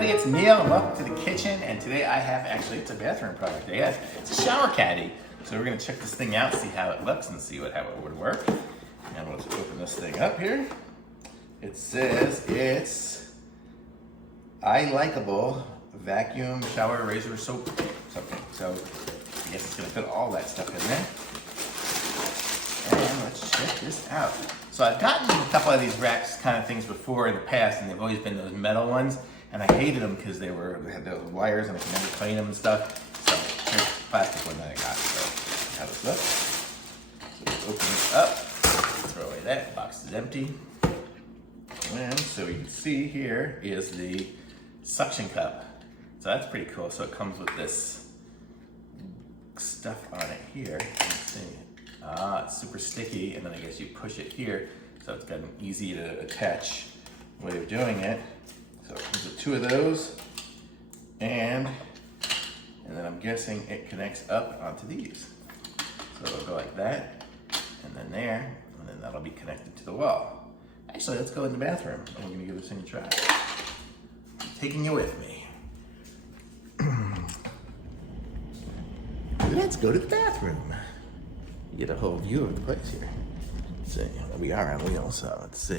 everybody, it's Neil and welcome to the kitchen. And today I have, actually it's a bathroom product. Yes, it's a shower caddy. So we're gonna check this thing out, see how it looks and see how it would work. And let's open this thing up here. It says it's ilikable vacuum shower razor soap something. So I guess it's gonna fit all that stuff in there. And let's check this out. So I've gotten a couple of these racks kind of things before in the past, and they've always been those metal ones, and I hated them because they had those wires and I could never clean them and stuff. So here's the plastic one that I got. So how this looks. So let's open this up, throw away that, box is empty. And so you can see here is the suction cup. So that's pretty cool. So it comes with this stuff on it here. Let's see. It's super sticky, and then I guess you push it here, so it's got an easy to attach way of doing it. So it comes with two of those, and then I'm guessing it connects up onto these. So it'll go like that, and then there, and then that'll be connected to the wall. Actually, let's go in the bathroom. I'm gonna give this thing a try. I'm taking you with me. Let's go to the bathroom. You get a whole view of the place here. Let's see, we are on wheels, so let's see.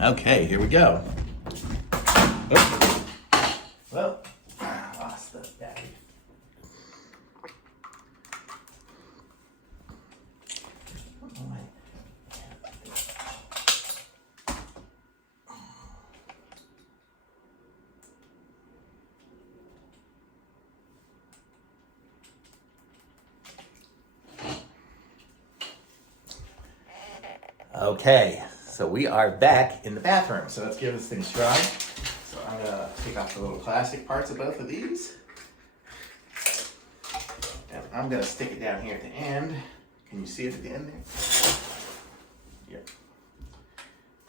Okay, here we go. Oops. Well, I lost the battery. Okay, so we are back in the bathroom. So let's give this thing a try. So I'm gonna take off the little plastic parts of both of these. And I'm gonna stick it down here at the end. Can you see it at the end there? Yep.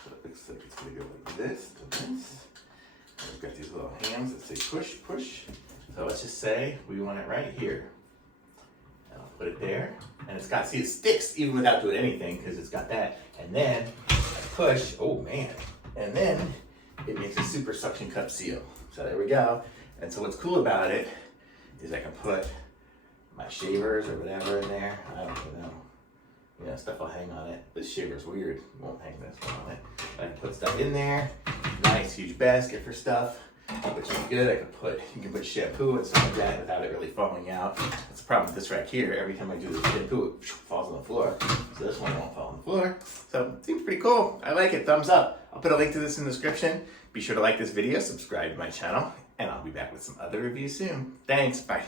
So it looks like it's gonna go like this to this. And we've got these little hands that say push, push. So let's just say we want it right here. And I'll put it there. And it's got, see, it sticks even without doing anything because it's got that. And then I push, oh man. And then it makes a super suction cup seal. So there we go. And so what's cool about it is I can put my shavers or whatever in there. I don't even know. You know, stuff will hang on it. This shaver's weird. You won't hang this one on it. I can put stuff in there. Nice huge basket for stuff, which is good. You can put shampoo and stuff like that without it really falling out. That's the problem with this rack here. Every time I do the shampoo, it falls on the floor. So this one won't fall on the floor. So it seems pretty cool. I like it. Thumbs up. I'll put a link to this in the description. Be sure to like this video, subscribe to my channel, and I'll be back with some other reviews soon. Thanks. Bye.